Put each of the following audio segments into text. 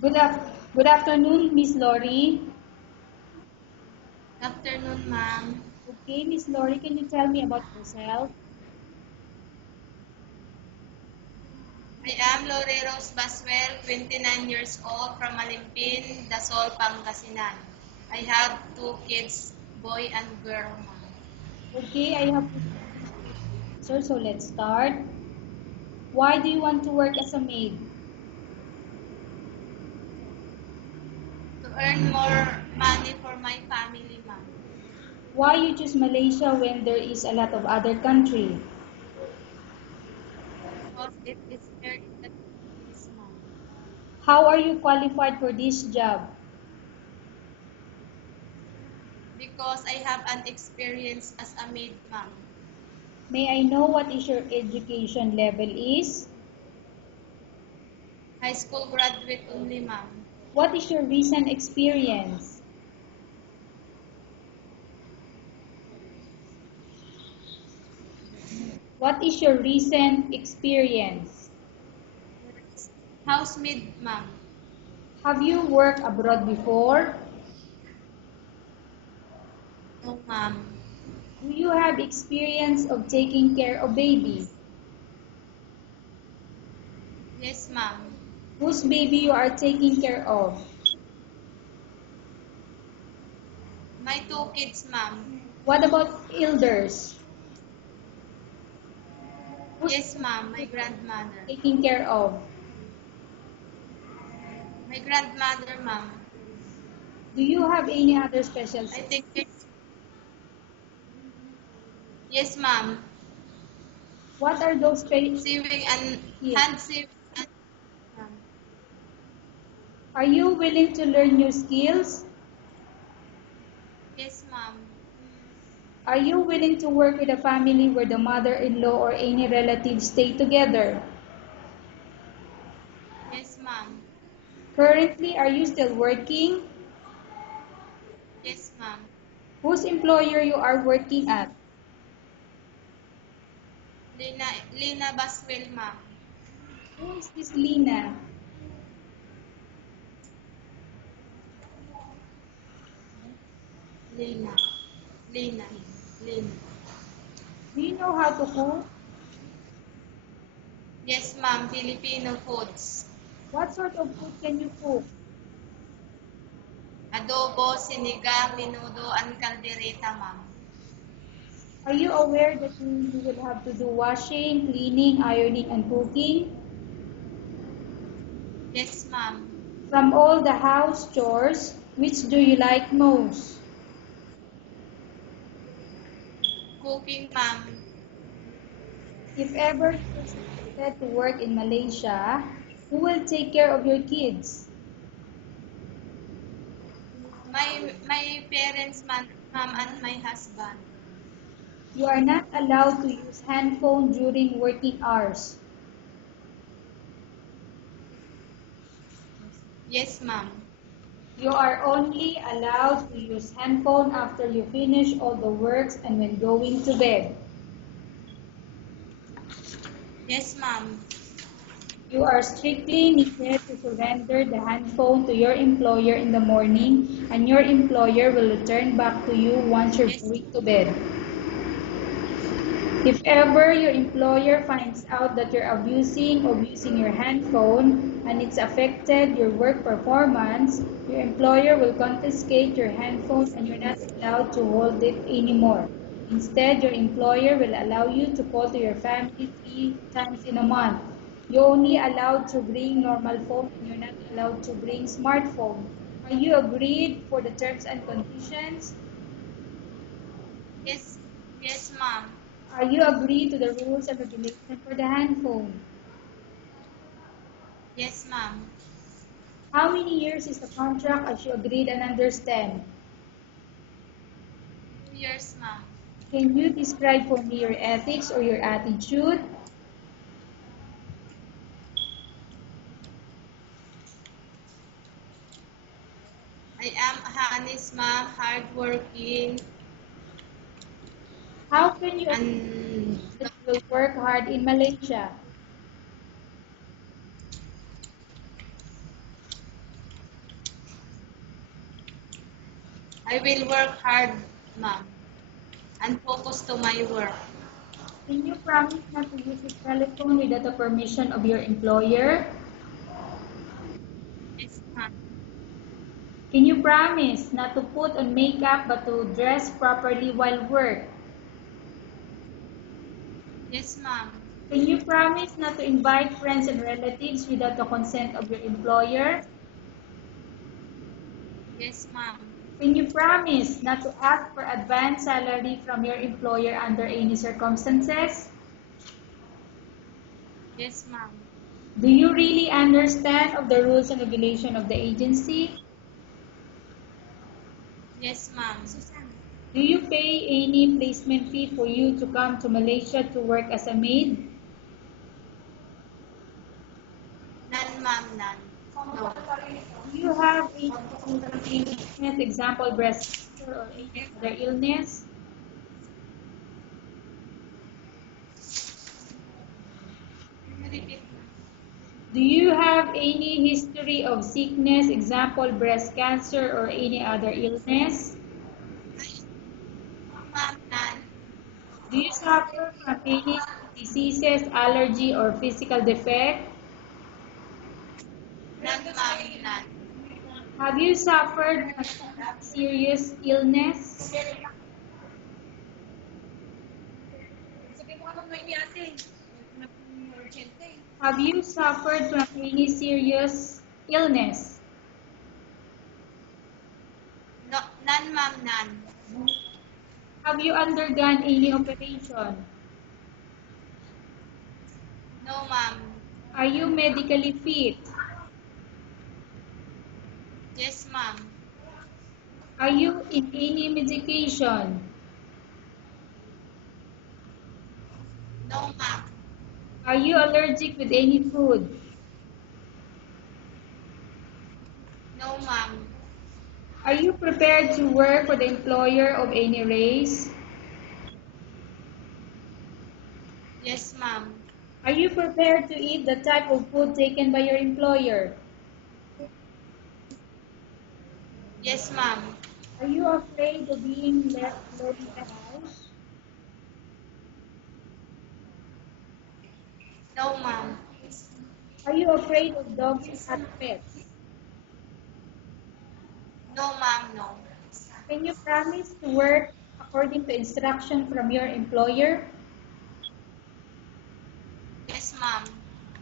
Good afternoon, Miss Lori. Afternoon, ma'am. Okay, Miss Lori, can you tell me about yourself? I am Lore Rose Baswell, 29 years old from Malimpin, Dasol, Pangasinan. I have two kids, boy and girl, ma'am. Okay, I have 2 questions for you to answer, so let's start. Why do you want to work as a maid? To earn more money for my family, ma'am. Why you choose Malaysia when there is a lot of other country? Because it is here in the Philippines, ma'am. How are you qualified for this job? Because I have an experience as a maid, ma'am. May I know what is your education level is? High school graduate only, ma'am. What is your recent experience? What is your recent experience? Housemaid, ma'am. Have you worked abroad before? No, ma'am. Do you have experience of taking care of baby? Yes, ma'am. Whose baby you are taking care of? My two kids, ma'am. What about elders? Whose Yes, ma'am. My baby grandmother. you are taking care of? My grandmother, ma'am. Do you have any other special I skills? think it's yes, ma'am. What are those special Sewing and skills? hand sewing and ma'am. Are you willing to learn new skills? Yes, ma'am. Are you willing to work with a family where the mother-in-law or any relatives stay together? Yes, ma'am. Currently, are you still working? Yes, ma'am. Whose employer you are working at? Lina Lina Baswell, ma'am. Who is this Lina? Lina. Lina. Lina. Do you know how to cook? Yes, ma'am. Filipino foods. What sort of food can you cook? Adobo, sinigang, menudo, and caldereta, ma'am. Are you aware that you will have to do washing, cleaning, ironing, and cooking? Yes, ma'am. From all the house chores, which do you like most? Cooking, ma'am. If ever you were selected to work in Malaysia, who will take care of your kids? My parents, ma'am, and my husband. You are not allowed to use handphone during working hours. Yes, ma'am. You are only allowed to use handphone after you finish all the works and when going to bed. Yes, ma'am. You are strictly needed to surrender the handphone to your employer in the morning, and your employer will return back to you once you're Yes, going to bed. If ever your employer finds out that you're abusing or using your handphone and it's affected your work performance, your employer will confiscate your handphone and you're not allowed to hold it anymore. Instead, your employer will allow you to call to your family 3 times in a month. You're only allowed to bring normal phone and you're not allowed to bring smartphone. Are you agreed for the terms and conditions? yes, yes, ma'am. Are you agreed to the rules and regulations for the handphone? Yes, ma'am. How many years is the contract as you agreed and understand? 2 years, ma'am. Can you describe for me your ethics or your attitude? I am honest, ma'am, hardworking, How can you and assure that you will work hard in Malaysia? I will work hard, ma'am, and focus to my work. Can you promise not to use the telephone without the permission of your employer? Yes, ma'am. Can you promise not to put on makeup but to dress properly while work? Yes, ma'am. Can you promise not to invite friends and relatives without the consent of your employer? Yes, ma'am. Can you promise not to ask for advance salary from your employer under any circumstances? Yes, ma'am. Do you really understand of the rules and regulation of the agency? Yes, ma'am. Do you pay any placement fee for you to come to Malaysia to work as a maid? None, ma'am, none. No. Do you have any illness, example breast cancer or any other illness? Can you repeat, ma'am? Do you have any history of sickness, example breast cancer or any other illness? Ma'am, none. Do you suffer from any diseases, allergy or physical defect? None, ma'am, none. Have you suffered from any serious illness? Have you suffered from any serious illness? No, none, ma'am, none. Have you undergone any operation? No, ma'am. Are you medically fit? Yes, ma'am. Are you in any medication? No, ma'am. Are you allergic with any food? No, ma'am. Are you prepared to work for the employer of any race? Yes, ma'am. Are you prepared to eat the type of food taken by your employer? Yes, ma'am. Are you afraid of being left alone in the house? No, ma'am. Are you afraid of dogs and other pets? No, ma'am, no. Can you promise to work according to instruction from your employer? Yes, ma'am.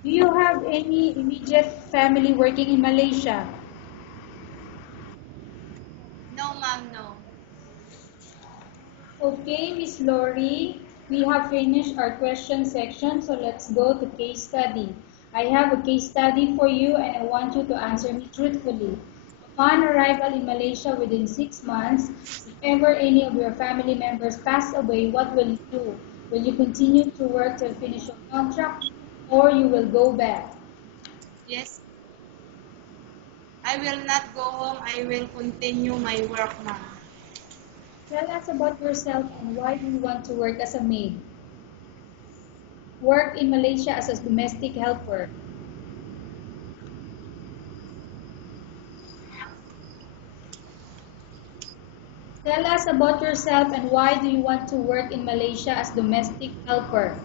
Do you have any immediate family working in Malaysia? No, ma'am, no. Okay, Miss Lori, we have finished our question section, so let's go to case study. I have a case study for you and I want you to answer me truthfully. Upon arrival in Malaysia within 6 months, if ever any of your family members pass away, what will you do? Will you continue to work till finish your contract or you will go back? Yes, I will not go home. I will continue my work, ma'am. Tell us about yourself and why do you want to work as a maid? Work in Malaysia as a domestic helper. Tell us about yourself and why do you want to work in Malaysia as domestic helper?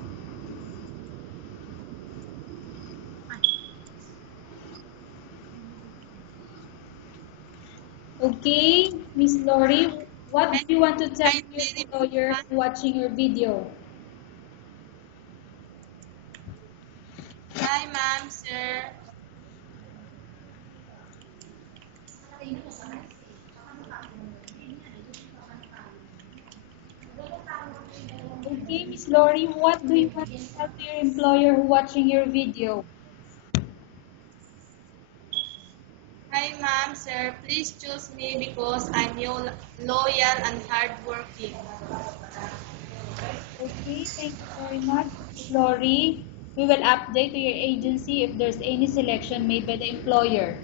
Okay, Miss Lori, what do you want to tell Kindly your repeat, employer ma'am. watching your video? Hi, ma'am, sir. Okay, Miss Lori, what do you want to tell to your employer who watching your video? Hi, ma'am, sir. Please choose me because I'm loyal and hardworking. Okay, thank you very much, Miss Lori. We will update to your agency if there's any selection made by the employer.